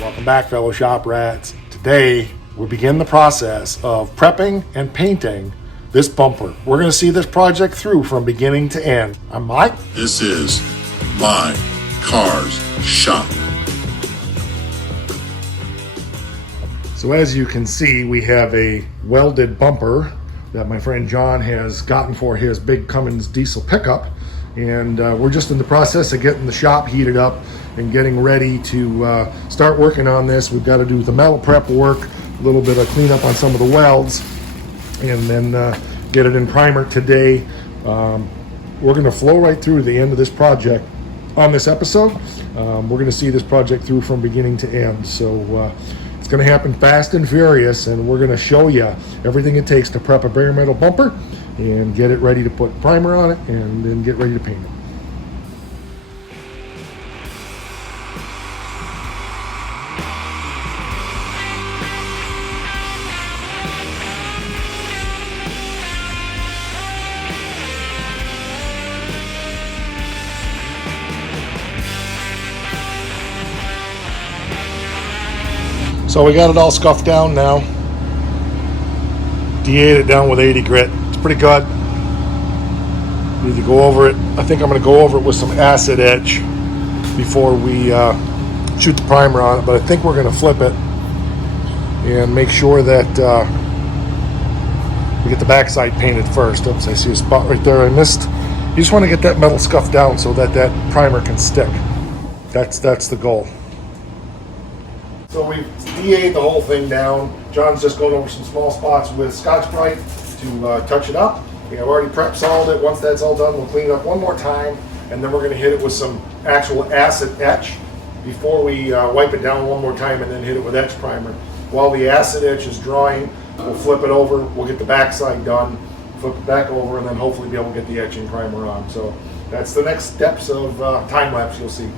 Welcome back, fellow shop rats. Today, we begin the process of prepping and painting this bumper. We're going to see this project through from beginning to end. I'm Mike. This is My Cars Shop. So as you can see, we have a welded bumper that my friend John has gotten for his big Cummins diesel pickup. And we're just in the process of getting the shop heated up and getting ready to start working on this. We've got to do the metal prep work, a little bit of cleanup on some of the welds, and then get it in primer today. We're going to flow right through the end of this project on this episode. We're going to see this project through from beginning to end. So it's going to happen fast and furious, and we're going to show you everything it takes to prep a bare metal bumper and get it ready to put primer on it and then get ready to paint it. So we got it all scuffed down now. DA'd it down with 80 grit. It's pretty good. Need to go over it. I think I'm going to go over it with some acid etch before we shoot the primer on it. But I think we're going to flip it and make sure that we get the backside painted first. Oops, I see a spot right there I missed. You just want to get that metal scuffed down so that that primer can stick. That's the goal. So we've DA'd the whole thing down. John's just going over some small spots with Scotch-Brite to touch it up. We have already prep solid it. Once that's all done, we'll clean it up one more time, and then we're going to hit it with some actual acid etch before we wipe it down one more time and then hit it with etch primer. While the acid etch is drying, we'll flip it over. We'll get the backside done, flip it back over, and then hopefully be able to get the etching primer on. So that's the next steps of time lapse you'll see.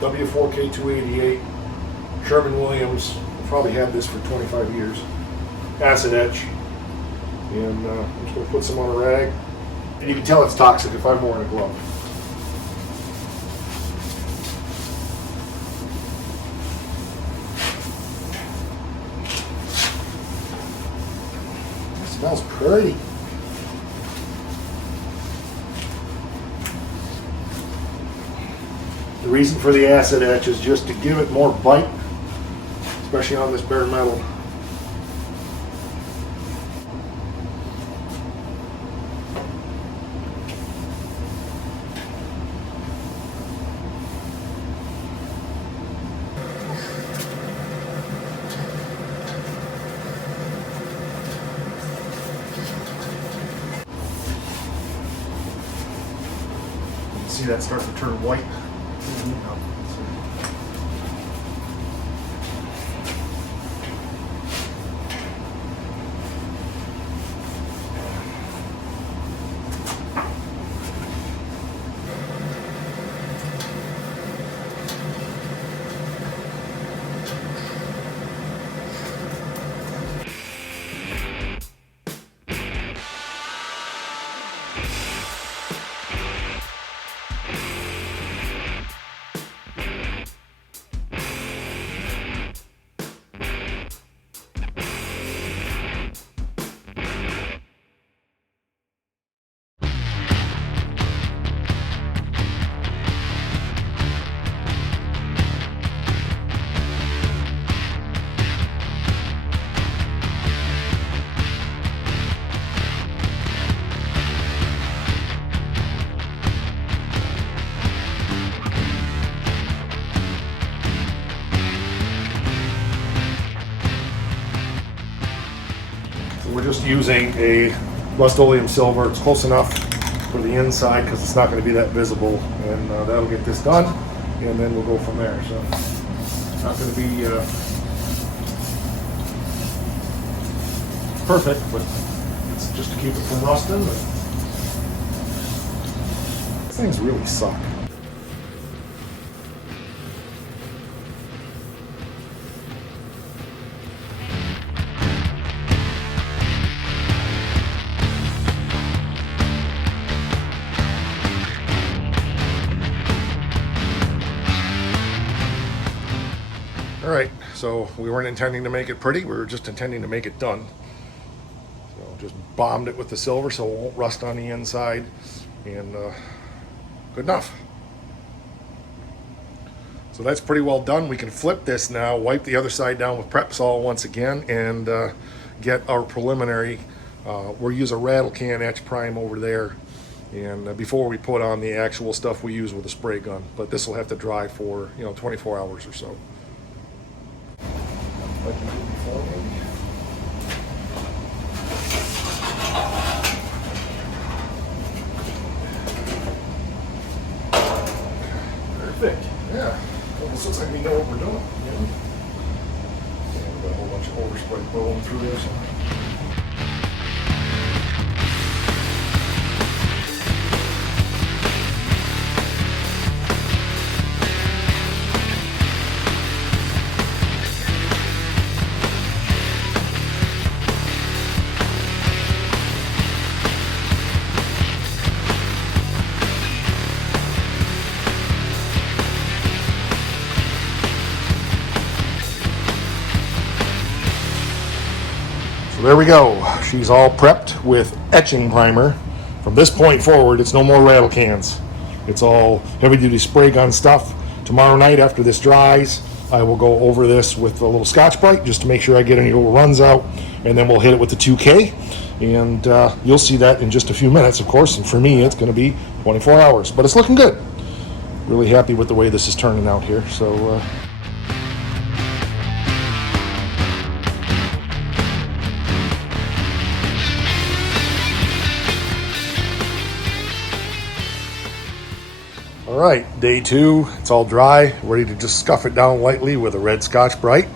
W4K288, Sherwin-Williams. Probably had this for 25 years. Acid etch, and I'm just going to put some on a rag. And you can tell it's toxic if I'm wearing a glove. It smells pretty. The reason for the acid etch is just to give it more bite, especially on this bare metal. See that start to turn white? We're just using a Rust-Oleum silver. It's close enough for the inside because it's not going to be that visible, and that'll get this done, and then we'll go from there. So it's not going to be perfect, but it's just to keep it from rusting. These things really suck. so we weren't intending to make it pretty. We were just intending to make it done. So just bombed it with the silver so it won't rust on the inside, and good enough. So that's pretty well done. We can flip this now, wipe the other side down with Prep Sol once again, and get our preliminary. We'll use a rattle can etch prime over there, and before we put on the actual stuff we use with a spray gun. But this will have to dry for 24 hours or so. Like you did before, maybe. Perfect. Yeah. Almost looks like we know what we're doing. And a whole bunch of overspray blowing through this. So there we go. She's all prepped with etching primer. From this point forward, it's no more rattle cans. It's all heavy-duty spray gun stuff. Tomorrow night after this dries, I will go over this with a little Scotch-Brite just to make sure I get any little runs out, and then we'll hit it with the 2K, and you'll see that in just a few minutes, of course, and for me, it's going to be 24 hours, but it's looking good. Really happy with the way this is turning out here, so... All right, day 2, it's all dry, ready to just scuff it down lightly with a red Scotch-Brite,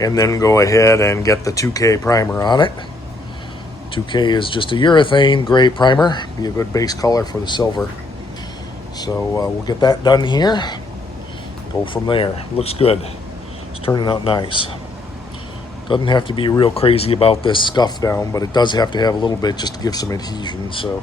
and then go ahead and get the 2K primer on it. 2K is just a urethane gray primer, be a good base color for the silver. So we'll get that done here, go from there. Looks good, it's turning out nice. Doesn't have to be real crazy about this scuff down, but it does have to have a little bit just to give some adhesion, so.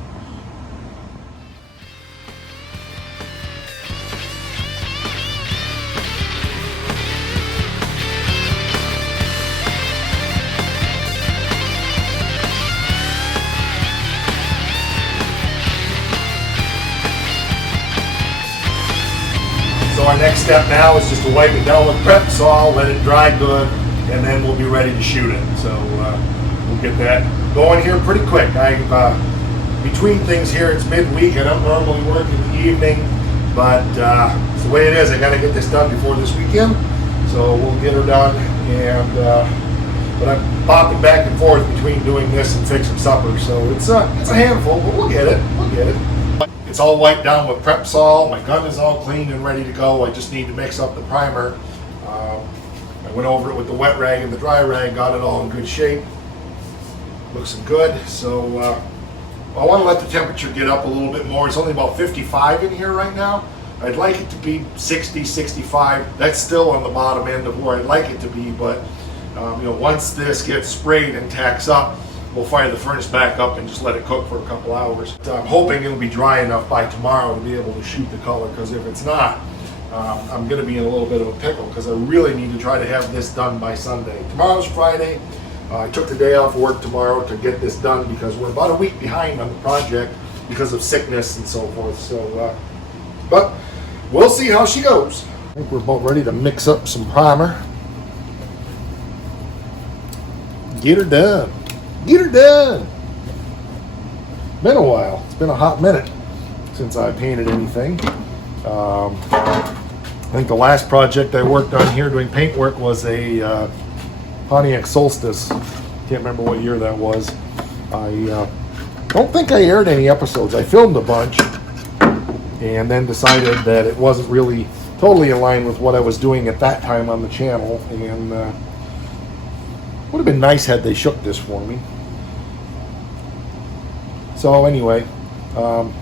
So our next step now is just to wipe it down with Prep Sol, let it dry good, and then we'll be ready to shoot it. So we'll get that going here pretty quick. Between things here, it's midweek. I don't normally work in the evening, but it's the way it is. I got to get this done before this weekend, so we'll get her done. And but I'm bopping back and forth between doing this and fixing supper, so it's a handful, but we'll get it. We'll get it. It's all wiped down with Prep Sol. My gun is all cleaned and ready to go. I just need to mix up the primer. I went over it with the wet rag and the dry rag, got it all in good shape. Looks good. So I want to let the temperature get up a little bit more. It's only about 55 in here right now. I'd like it to be 60, 65. That's still on the bottom end of where I'd like it to be, but once this gets sprayed and tacks up, we'll fire the furnace back up and just let it cook for a couple hours. I'm hoping it'll be dry enough by tomorrow to be able to shoot the color, because if it's not, I'm going to be in a little bit of a pickle, because I really need to try to have this done by Sunday. Tomorrow's Friday. I took the day off work tomorrow to get this done because we're about a week behind on the project because of sickness and so forth. So, but we'll see how she goes. I think we're about ready to mix up some primer. Get her done. Get her done. Been a while. It's been a hot minute since I painted anything. I think the last project I worked on here doing paint work was a Pontiac Solstice. Can't remember what year that was. I don't think I aired any episodes. I filmed a bunch and then decided that it wasn't really totally in line with what I was doing at that time on the channel, and would have been nice had they shook this for me. So anyway,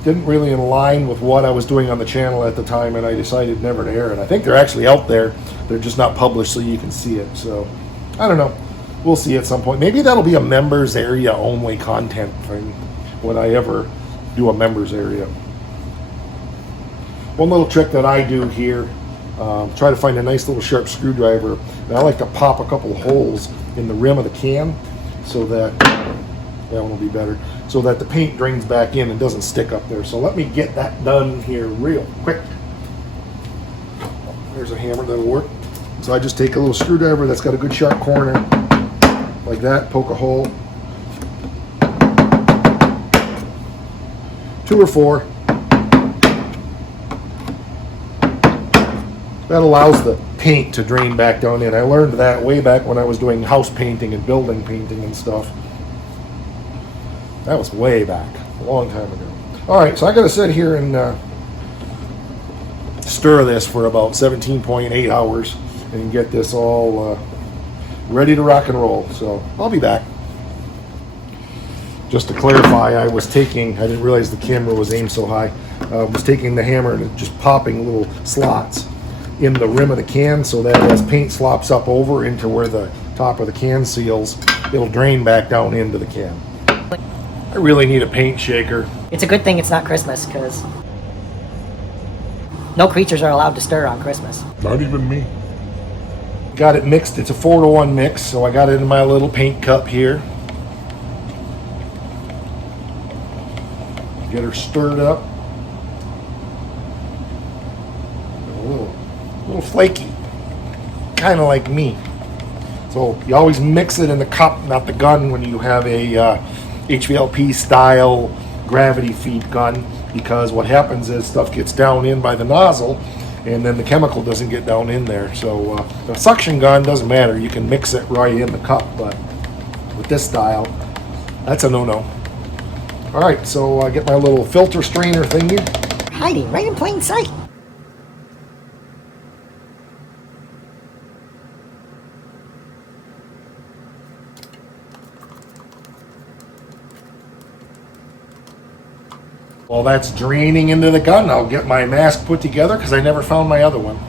didn't really in line with what I was doing on the channel at the time, and I decided never to air it. I think they're actually out there. They're just not published so you can see it. So I don't know. We'll see at some point. Maybe that'll be a members area only content thing when I ever do a members area. One little trick that I do here Try to find a nice little sharp screwdriver. And I like to pop a couple of holes in the rim of the can so that one will be better, so that the paint drains back in and doesn't stick up there. So let me get that done here real quick. There's a hammer that'll work. So I just take a little screwdriver that's got a good sharp corner, like that, poke a hole. 2 or 4. That allows the paint to drain back down in. I learned that way back when I was doing house painting and building painting and stuff. That was way back, a long time ago. All right, so I got to sit here and stir this for about 17.8 hours and get this all ready to rock and roll. So I'll be back. Just to clarify, I didn't realize the camera was aimed so high. I was taking the hammer and just popping little slots in the rim of the can so that as paint slops up over into where the top of the can seals, it'll drain back down into the can. I really need a paint shaker. It's a good thing it's not Christmas, because no creatures are allowed to stir on Christmas. Not even me. Got it mixed. It's a 4-to-1 mix, so I got it in my little paint cup here. Get her stirred up. A little flaky, kind of like me. So you always mix it in the cup, not the gun, when you have a HVLP style gravity feed gun, because what happens is stuff gets down in by the nozzle and then the chemical doesn't get down in there. So the suction gun doesn't matter, you can mix it right in the cup, but with this style, that's a no-no. All right, so I get my little filter strainer thingy. Hiding right in plain sight. While that's draining into the gun, I'll get my mask put together because I never found my other one.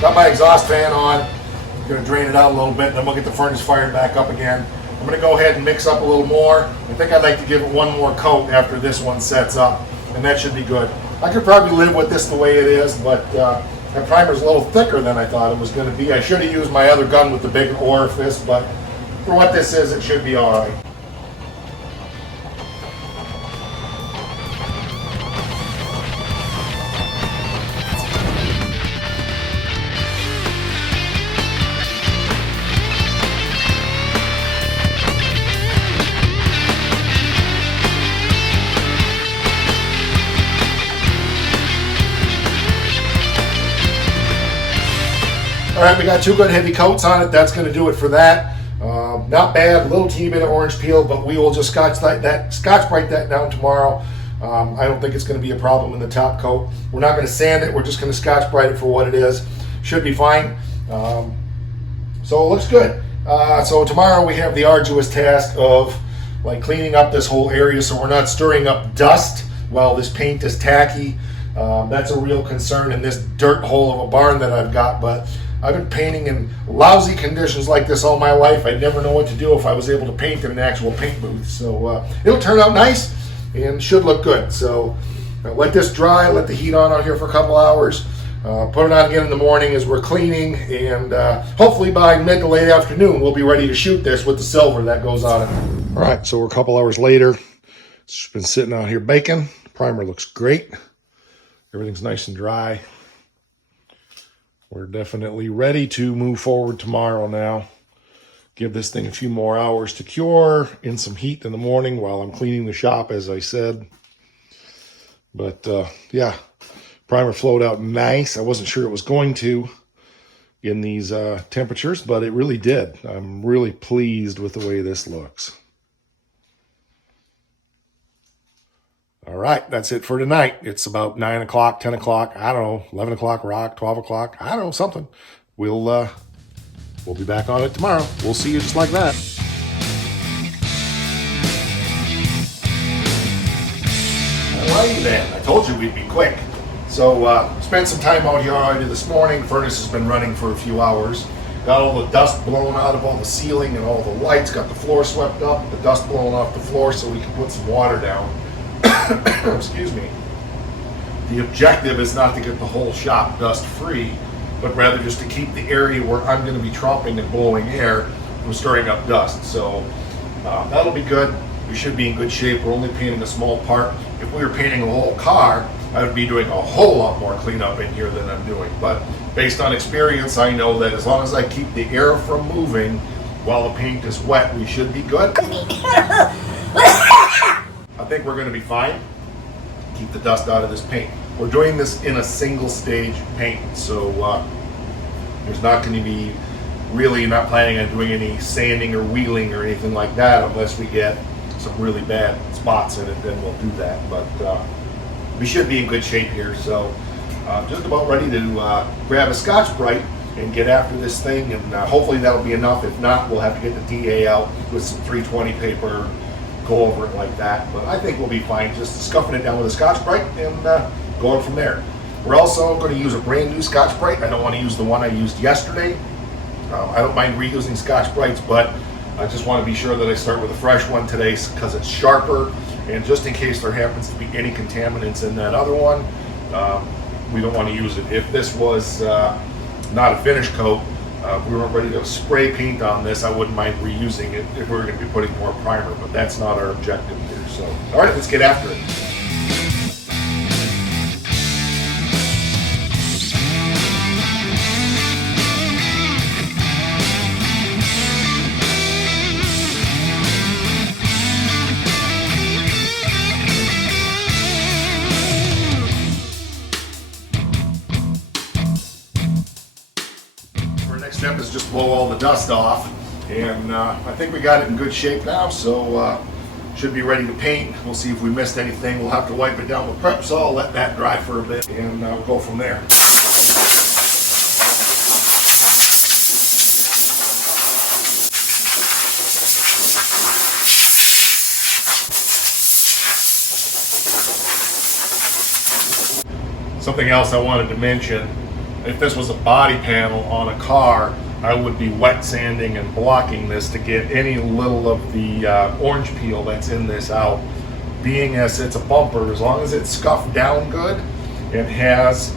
Got my exhaust fan on. I'm going to drain it out a little bit, and then we'll get the furnace fired back up again. I'm going to go ahead and mix up a little more. I think I'd like to give it one more coat after this one sets up, and that should be good. I could probably live with this the way it is, but my primer's a little thicker than I thought it was going to be. I should have used my other gun with the big orifice, but for what this is, it should be all right. All right, we got 2 good heavy coats on it. That's going to do it for that. Not bad, a little teeny bit of orange peel, but we will just Scotch Brite that down tomorrow. I don't think it's going to be a problem in the top coat. We're not going to sand it. We're just going to Scotch Brite it for what it is. Should be fine. So it looks good. So tomorrow we have the arduous task of cleaning up this whole area so we're not stirring up dust while this paint is tacky. That's a real concern in this dirt hole of a barn that I've got, but I've been painting in lousy conditions like this all my life. I'd never know what to do if I was able to paint in an actual paint booth. So it'll turn out nice and should look good. So let this dry, let the heat on out here for a couple hours. Put it on again in the morning as we're cleaning, and hopefully by mid to late afternoon we'll be ready to shoot this with the silver that goes on it. All right, so we're a couple hours later. It's been sitting out here baking. Primer looks great. Everything's nice and dry. We're definitely ready to move forward tomorrow now. Give this thing a few more hours to cure in some heat in the morning while I'm cleaning the shop, as I said. But yeah, primer flowed out nice. I wasn't sure it was going to in these temperatures, but it really did. I'm really pleased with the way this looks. All right, that's it for tonight. It's about 9 o'clock, 10 o'clock, I don't know, 11 o'clock rock, 12 o'clock, I don't know, something. We'll be back on it tomorrow. We'll see you just like that. All righty then, I told you we'd be quick. So spent some time out here already this morning. Furnace has been running for a few hours. Got all the dust blown out of all the ceiling and all the lights. Got the floor swept up, the dust blown off the floor so we can put some water down. Excuse me. The objective is not to get the whole shop dust free, but rather just to keep the area where I'm going to be tromping and blowing air from stirring up dust. So that'll be good. We should be in good shape. We're only painting a small part. If we were painting a whole car, I would be doing a whole lot more cleanup in here than I'm doing. But based on experience, I know that as long as I keep the air from moving while the paint is wet, we should be good. I think we're going to be fine. Keep the dust out of this paint. We're doing this in a single stage paint, so there's not going to be really not planning on doing any sanding or wheeling or anything like that unless we get some really bad spots in it, then we'll do that. But we should be in good shape here, so just about ready to grab a Scotch-Brite and get after this thing, and hopefully that'll be enough. If not, we'll have to get the DA out with some 320 paper, go over it like that. But I think we'll be fine, just scuffing it down with a Scotch-Brite and going from there. We're also going to use a brand new Scotch-Brite. I don't want to use the one I used yesterday. I don't mind reusing Scotch-Brites, but I just want to be sure that I start with a fresh one today because it's sharper, and just in case there happens to be any contaminants in that other one, we don't want to use it. If this was not a finish coat, we weren't ready to spray paint on this, I wouldn't mind reusing it if we were going to be putting more primer, but that's not our objective here. So, all right, let's get after it. Step is just blow all the dust off, and I think we got it in good shape now, so should be ready to paint. We'll see if we missed anything. We'll have to wipe it down with prep saw, let that dry for a bit, and we'll go from there. Something else I wanted to mention. If this was a body panel on a car, I would be wet sanding and blocking this to get any little of the orange peel that's in this out. Being as it's a bumper, as long as it's scuffed down good and has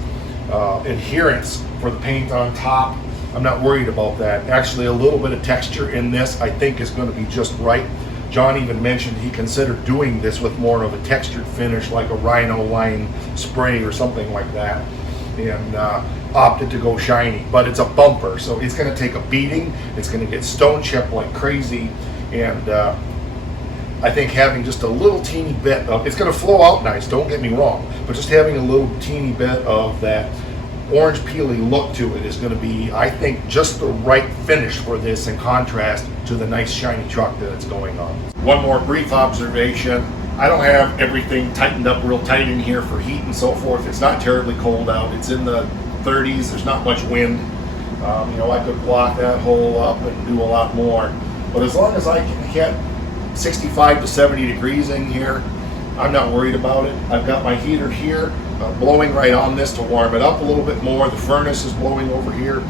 adherence for the paint on top, I'm not worried about that. Actually, a little bit of texture in this I think is going to be just right. John even mentioned he considered doing this with more of a textured finish like a Rhino line spray or something like that, and opted to go shiny. But it's a bumper, so it's going to take a beating. It's going to get stone chipped like crazy, and I think having just a little teeny bit of, it's going to flow out nice, don't get me wrong, but just having a little teeny bit of that orange peely look to it is going to be, I think, just the right finish for this in contrast to the nice shiny truck that it's going on. One more brief observation. I don't have everything tightened up real tight in here for heat and so forth. It's not terribly cold out. It's in the 30s. There's not much wind. I could block that hole up and do a lot more. But as long as I can get 65 to 70 degrees in here, I'm not worried about it. I've got my heater here blowing right on this to warm it up a little bit more. The furnace is blowing over here.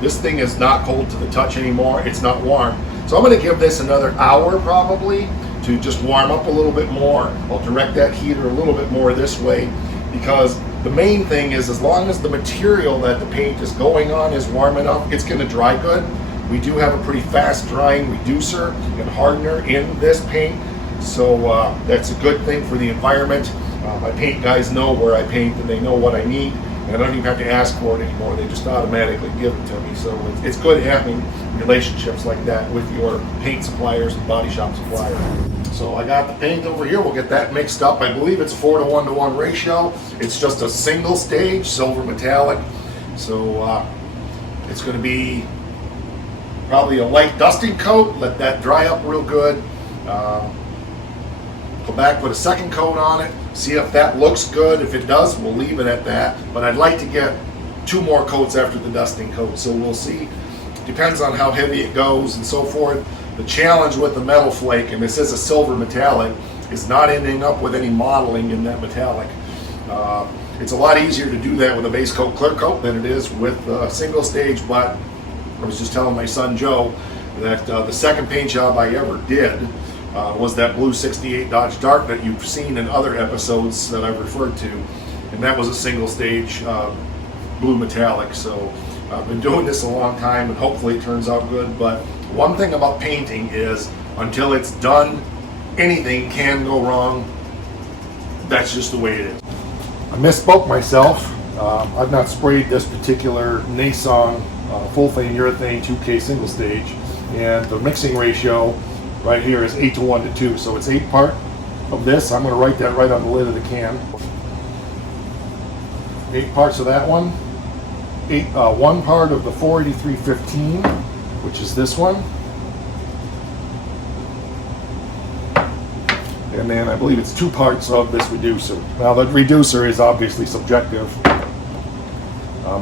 This thing is not cold to the touch anymore. It's not warm. So I'm going to give this another hour probably to just warm up a little bit more. I'll direct that heater a little bit more this way, because the main thing is as long as the material that the paint is going on is warm enough, it's going to dry good. We do have a pretty fast drying reducer and hardener in this paint, so that's a good thing for the environment. My paint guys know where I paint and they know what I need, and I don't even have to ask for it anymore. They just automatically give it to me. So it's good having relationships like that with your paint suppliers and body shop suppliers. So I got the paint over here. We'll get that mixed up. I believe it's 4 to 1 to 1 ratio. It's just a single stage silver metallic. So it's going to be probably a light dusting coat. Let that dry up real good. Go back, put a second coat on it, see if that looks good. If it does, we'll leave it at that. But I'd like to get 2 more coats after the dusting coat, so we'll see. Depends on how heavy it goes and so forth. The challenge with the metal flake, and this is a silver metallic, is not ending up with any modeling in that metallic. It's a lot easier to do that with a base coat clear coat than it is with a single stage, but I was just telling my son Joe that the second paint job I ever did was that blue 68 Dodge Dart that you've seen in other episodes that I've referred to, and that was a single stage blue metallic. So I've been doing this a long time, and hopefully it turns out good. But one thing about painting is until it's done, anything can go wrong. That's just the way it is. I misspoke myself. I've not sprayed this particular Nason full frame urethane 2K single stage, and the mixing ratio right here is 8 to 1 to 2, so it's 8 part of this. I'm going to write that right on the lid of the can. 8 parts of that one. 1 part of the 48315, which is this one. And then I believe it's 2 parts of this reducer. Now the reducer is obviously subjective,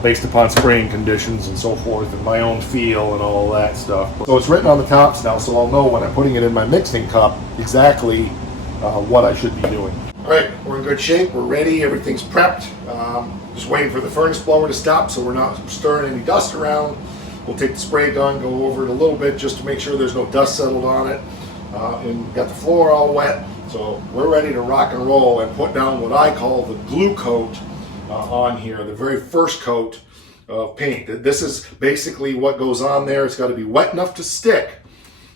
based upon spraying conditions and so forth, and my own feel and all that stuff. So it's written on the tops now, so I'll know when I'm putting it in my mixing cup exactly what I should be doing. All right, we're in good shape. We're ready. Everything's prepped. Just waiting for the furnace blower to stop so we're not stirring any dust around. We'll take the spray gun, go over it a little bit just to make sure there's no dust settled on it. And got the floor all wet. So we're ready to rock and roll and put down what I call the glue coat on here, the very first coat of paint. This is basically what goes on there. It's got to be wet enough to stick,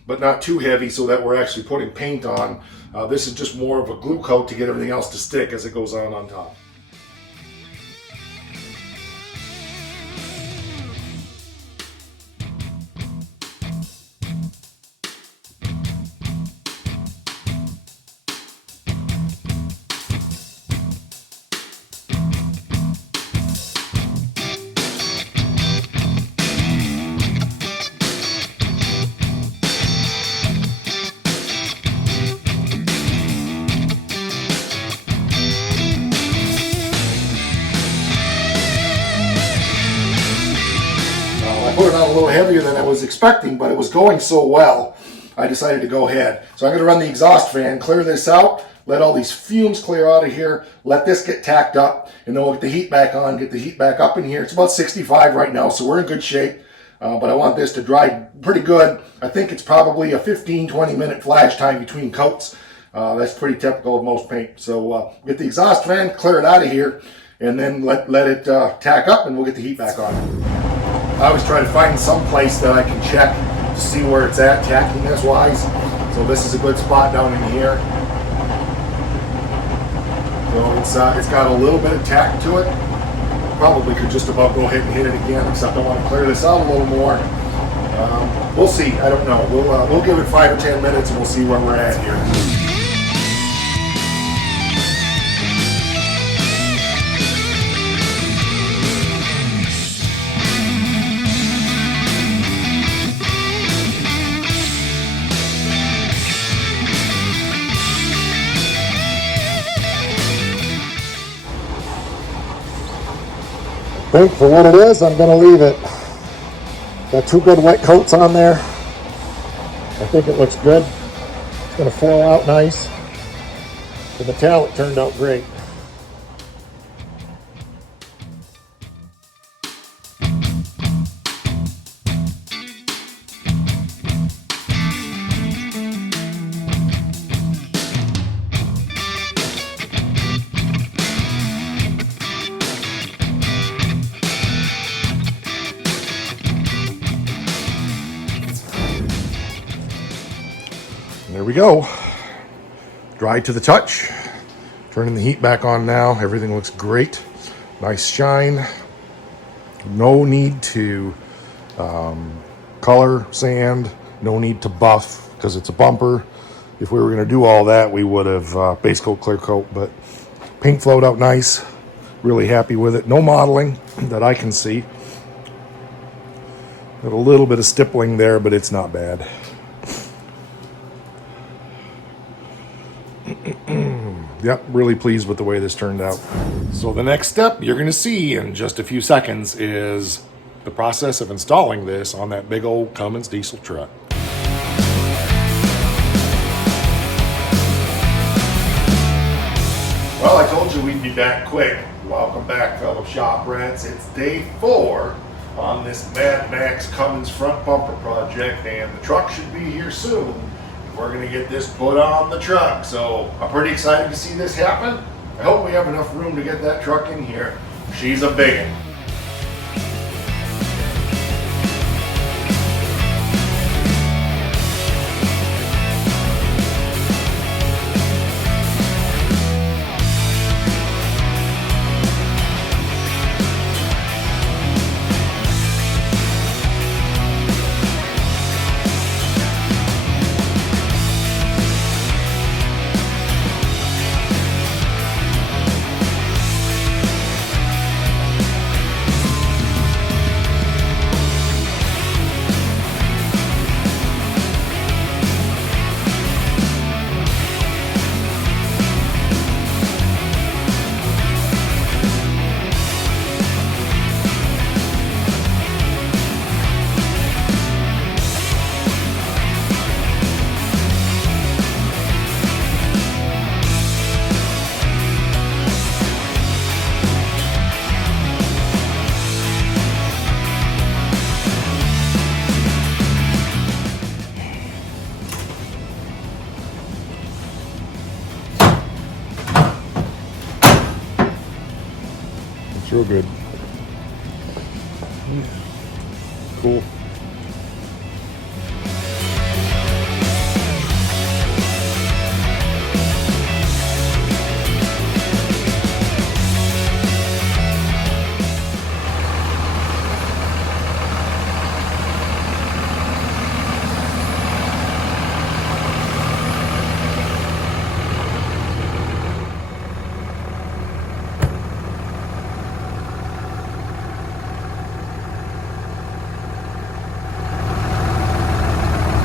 but not too heavy so that we're actually putting paint on. This is just more of a glue coat to get everything else to stick as it goes on top. I put it on a little heavier than I was expecting, but it was going so well, I decided to go ahead. So I'm going to run the exhaust fan, clear this out, let all these fumes clear out of here, let this get tacked up, and then we'll get the heat back on, get the heat back up in here. It's about 65 right now, so we're in good shape, but I want this to dry pretty good. I think it's probably a 15-20 minute flash time between coats. That's pretty typical of most paint. So get the exhaust fan, clear it out of here, and then let it tack up, and we'll get the heat back on. I always try to find some place that I can check to see where it's at tackiness wise. So this is a good spot down in here. So it's got a little bit of tack to it. Probably could just about go ahead and hit it again, except I want to clear this out a little more. We'll see. I don't know. We'll give it 5 or 10 minutes and we'll see where we're at here. I think for what it is, I'm going to leave it. Got 2 good wet coats on there. I think it looks good. It's going to flow out nice. The metallic turned out great. There we go. Dry to the touch. Turning the heat back on now. Everything looks great. Nice shine. No need to color, sand. No need to buff because it's a bumper. If we were going to do all that, we would have base coat, clear coat. But paint flowed out nice. Really happy with it. No modeling that I can see. Got a little bit of stippling there, but it's not bad. Yep, really pleased with the way this turned out. So the next step you're going to see in just a few seconds is the process of installing this on that big old Cummins diesel truck. Well, I told you we'd be back quick. Welcome back, fellow shop rats. It's day 4 on this Mad Max Cummins front bumper project, and the truck should be here soon. We're going to get this put on the truck, so I'm pretty excited to see this happen. I hope we have enough room to get that truck in here. She's a big one. It's real good. Cool.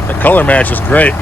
The color match is great.